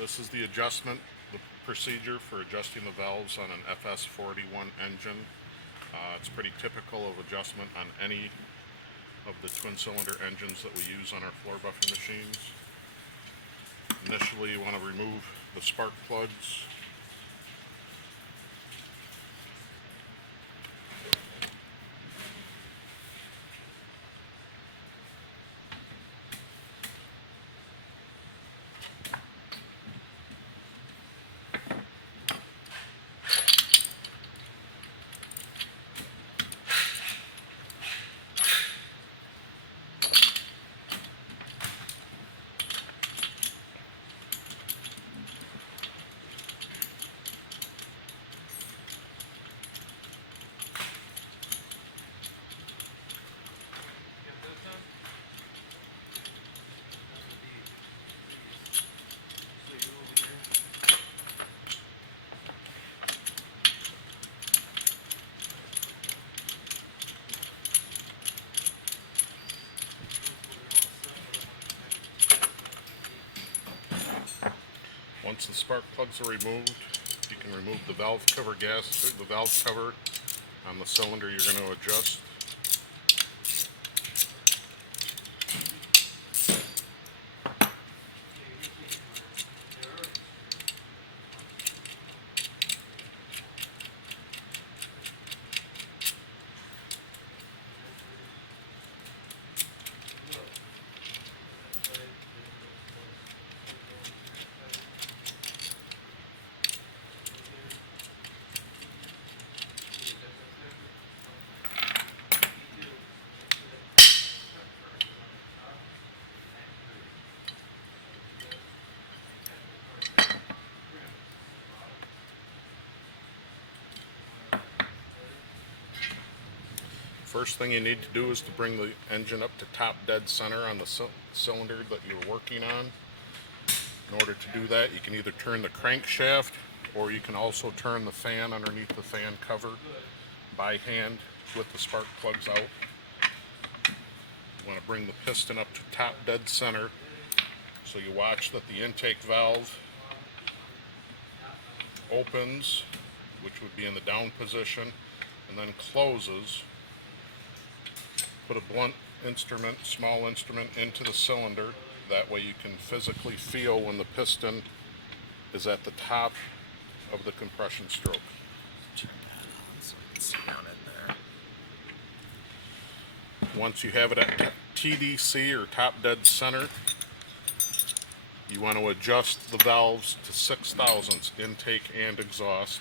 This is the procedure for adjusting the valves on an FS481 engine. It's pretty typical of adjustment on any of the twin cylinder engines that we use on our floor buffer machines. Initially, you want to remove the spark plugs. Once the spark plugs are removed, you can remove the valve cover on the cylinder you're going to adjust. First thing you need to do is to bring the engine up to top dead center on the cylinder that you're working on. In order to do that, you can either turn the crankshaft or you can also turn the fan underneath the fan cover by hand with the spark plugs out. You want to bring the piston up to top dead center, so you watch that the intake valve opens, which would be in the down position, and then closes. Put a blunt instrument, small instrument, into the cylinder. That way you can physically feel when the piston is at the top of the compression stroke. Turn that on so we can see down in there. Once you have it at TDC, or top dead center, you want to adjust the valves to 6/1000 intake and exhaust.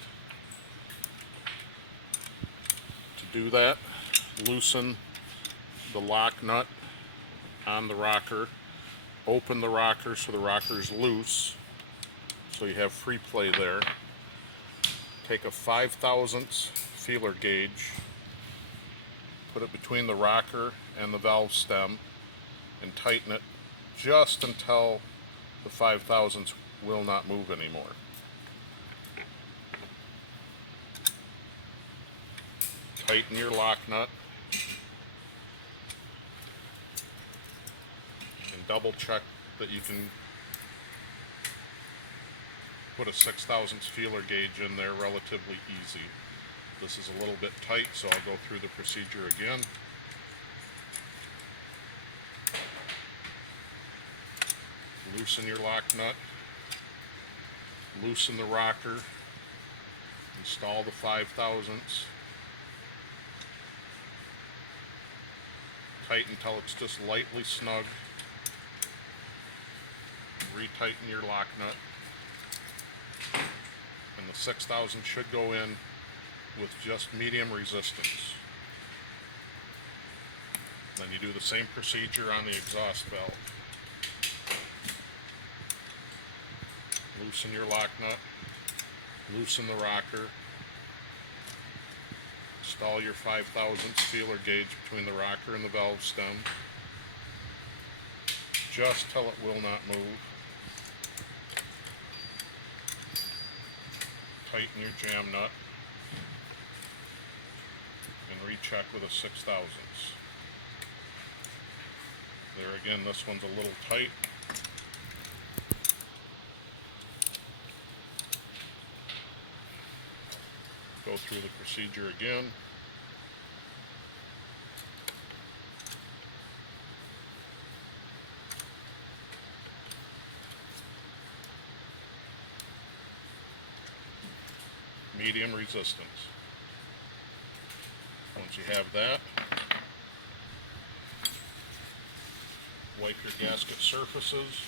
To do that, loosen the lock nut on the rocker, open the rocker so the rocker is loose, so you have free play there. Take a 5/1000 feeler gauge, put it between the rocker and the valve stem, and tighten it just until the 5/1000 will not move anymore. Tighten your lock nut and double check that you can put a 6/1000 feeler gauge in there relatively easy. This is a little bit tight, so I'll go through the procedure again. Loosen your lock nut, loosen the rocker, install the 5/1000, tighten until it's just lightly snug, retighten your lock nut, and the 6/1000 should go in with just medium resistance. Then you do the same procedure on the exhaust valve. Loosen your lock nut, loosen the rocker, install your 5/1000 feeler gauge between the rocker and the valve stem, just till it will not move. Tighten your jam nut and recheck with a 6/1000. There again, this one's a little tight. through the procedure again. Medium resistance. Once you have that, wipe your gasket surfaces.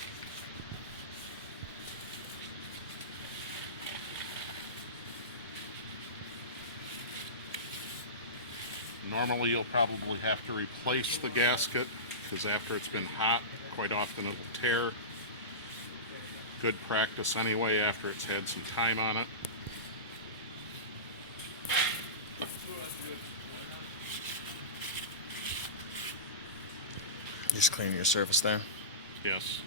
Normally you'll probably have to replace the gasket because after it's been hot, quite often it'll tear. Good practice anyway after it's had some time on it. Just cleaning your surface there. Yes.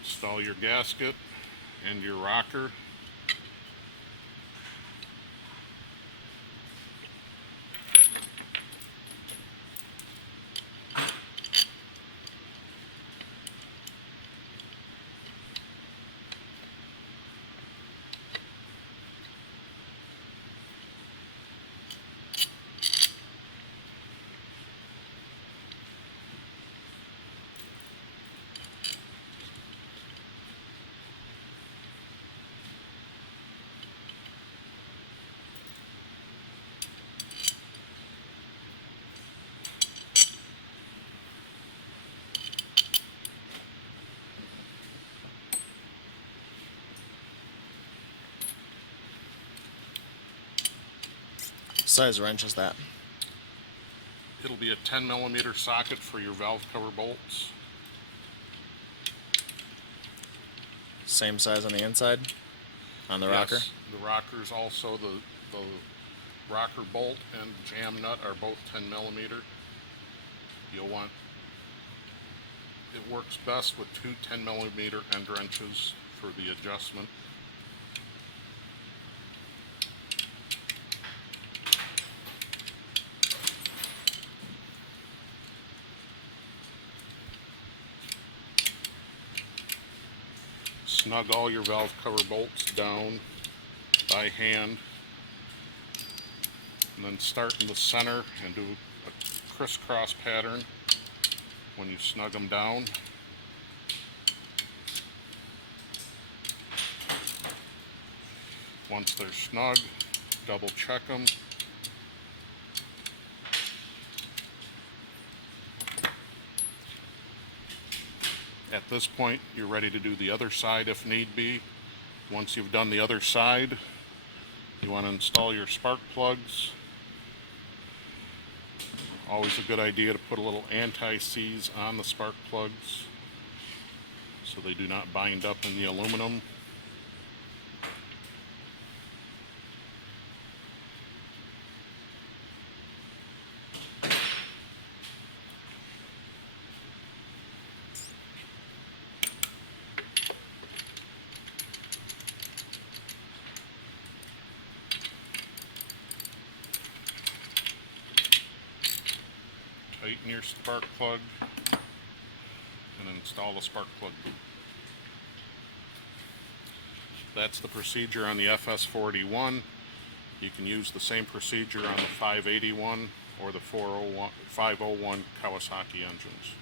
Install your gasket and your rocker. Size wrench is that? It'll be a 10mm socket for your valve cover bolts. Same size on the inside? On the rocker? Yes, the rockers also, the rocker bolt and jam nut are both 10mm. You'll want, it works best with two 10mm end wrenches for the adjustment. Snug all your valve cover bolts down by hand, and then start in the center and do a crisscross pattern when you snug them down. Once they're snug, double check them. At this point, you're ready to do the other side if need be. Once you've done the other side, you want to install your spark plugs. Always a good idea to put a little anti-seize on the spark plugs so they do not bind up in the aluminum. Tighten your spark plug and then install the spark plug. That's the procedure on the FS481. You can use the same procedure on the 581 or the 501 Kawasaki engines.